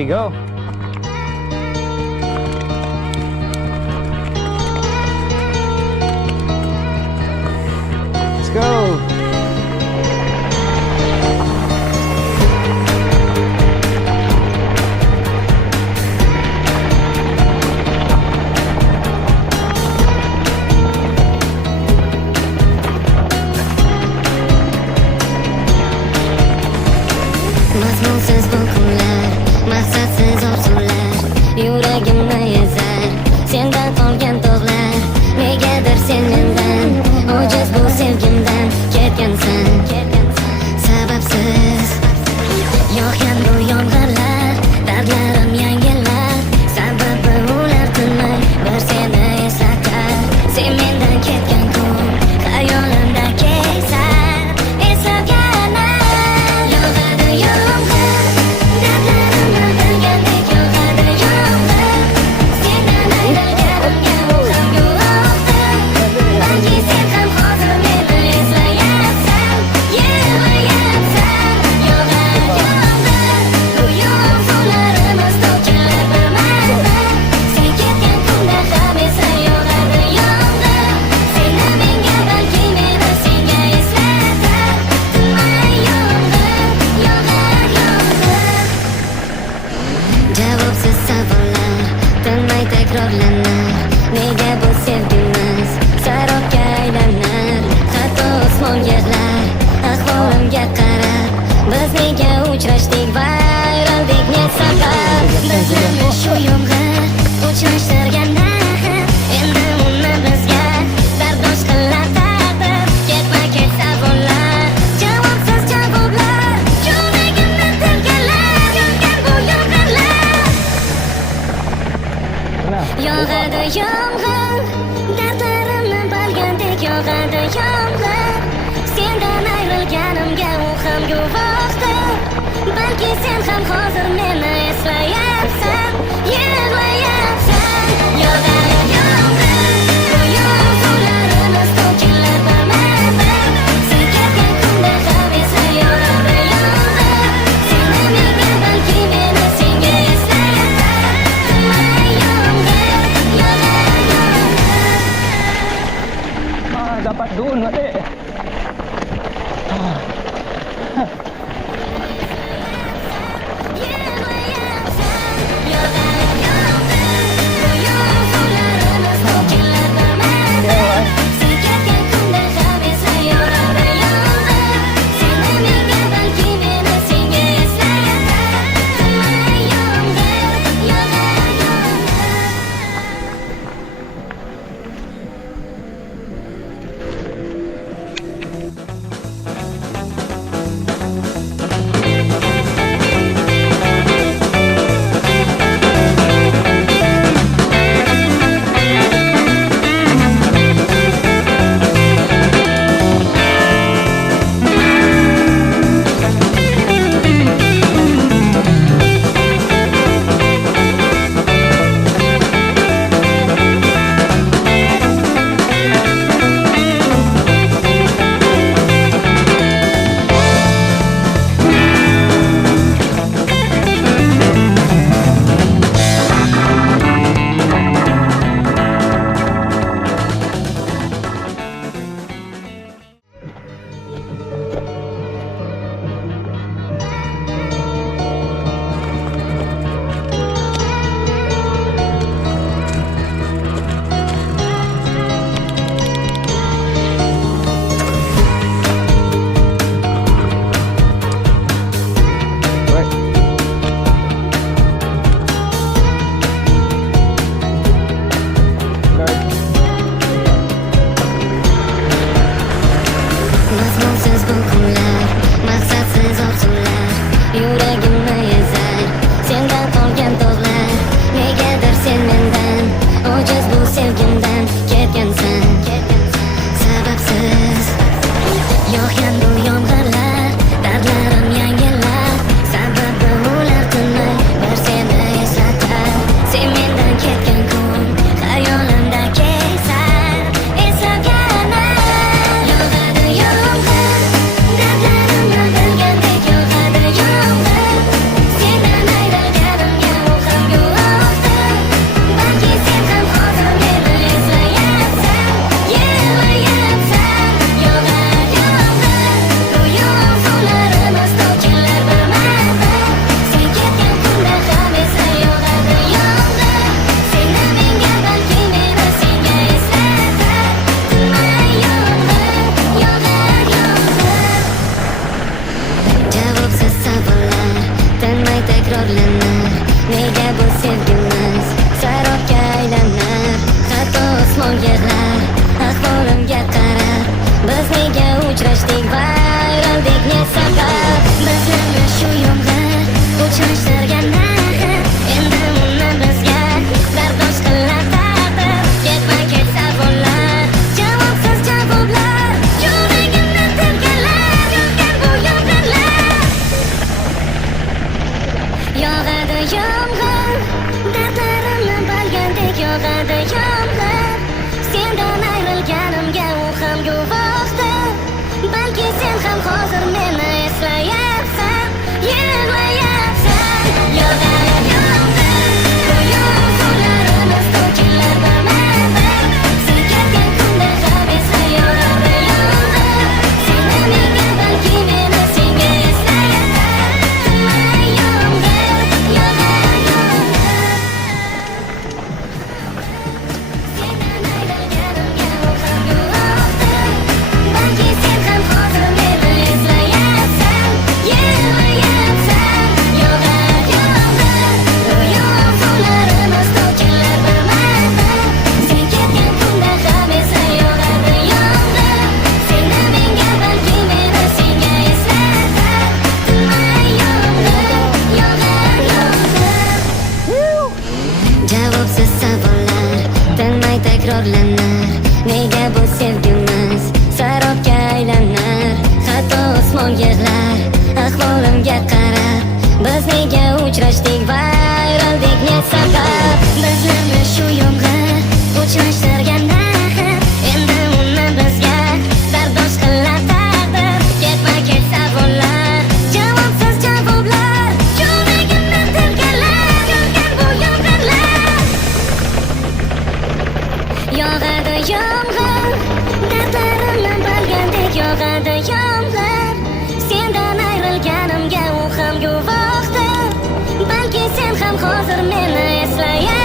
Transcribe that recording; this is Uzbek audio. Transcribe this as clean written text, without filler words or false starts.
you go. Let's go. Mazmunsiz bu kunlar, maqsadsiz orzular yuragimni ezar. Sendan qolgan tog'lar, negadir sen mendan ojiz bu sevgimdan ketgansan. Sababsiz yog'gan bu yomg'irlar, dardlarim yangilar. Sababi ular tinmay bir seni eslatar. Sen mendan ketgan kun xayolimda kezar. Eslagana yog'adi yomg'ir, dardlarimni bilgandek yog'adi yomg'ir. Sendan ayrilganimga u ham guvohdir. Balki sen ham hozir meni eslayapsan, yig'layapsan. Yog'adi yomg'ir, go'yo suvlarimiz to'kilar birma-bir. Sen ketgan kunda ham esa yog'adi yomg'ir. Seni menga, balki meni senga eslatar. Tinmay yomg'ir, yog'ar yomg'ir. Javobsiz savollar tinmay takrorlanar. Nega bu sevgimiz sarobga aylanar? Hatto osmon yerlar ahvolimga qarab, biz nega uchrashdik va ayrıldik, ne sabab? Bizlarni shu yomg'ir uchrashtirganda endi uni bizga bardosh qilar taqdir. Ketma-ket savollar, javobsiz javoblar, yuragimni tilkalar, yongan bu yomg'irlar. Yog'adi yomg'ir, dardlarimni bilgandek yog'adi yomg'ir. Sendan ayrilganimga u ham guvohdir. Balki sen ham hozir meni eslayapsan, yig'layapsan. Yog'adi yomg'ir, go'yo suvlarimiz to'kilar birma-bir. Sen ketgan kunda ham esa yog'adi yomg'ir. Seni menga, balki meni senga eslatar. Tinmay yomg'ir, yog'ar yomg'ir. Dapat dun, adik. Yig'layapsan. yog'adi yomg'ir. Sendan ayrilganimga u ham guvohdir. Balki sen ham hozir meni eslayapsan, yig'layapsan. Yog'adi yomg'ir, go'yo suvlarimiz to'kilar bir-bir. Sen ketgan kunda ham esla yog'adi yomg'ir. Seni menga, balki meni senga eslayapsan. Tinmay yomg'ir, yog'adi yomg'ir. Sendan ayrilganimga u ham guvohdir. Balki sen ham hozir meni eslayapsan, yig'layapsan. Yog'adi yomg'ir, go'yo suvlarimiz to'kilar bir-bir. Sen ketgan kunda ham esla yog'adi yomg'ir. Seni menga, balki meni senga eslayapsan. Tinmay yomg'ir, yog'adi yomg'ir. Javobsiz savollar tinmay takrorlanar. Nega bu sevgimiz sarobga aylanar? Hatto osmon yig'lar ahvolimga qarab. Biz nega uchrashdik va ayrildik, ne sabab? Bizlarni shu yomg'ir uchrashtirgan axir. Endi uni bizga bardosh qilar taqdir. Ketma-ket savollar, javobsiz javoblar, yuragimni tilkalar, yurgan bu yomg'irlar. Yog'adi yomg'ir, dardlarimni bilgandek yog'adi yomg'ir. Sendan ayrilganimga u ham guvohdir. Balki sen ham hozir meni eslayapsan.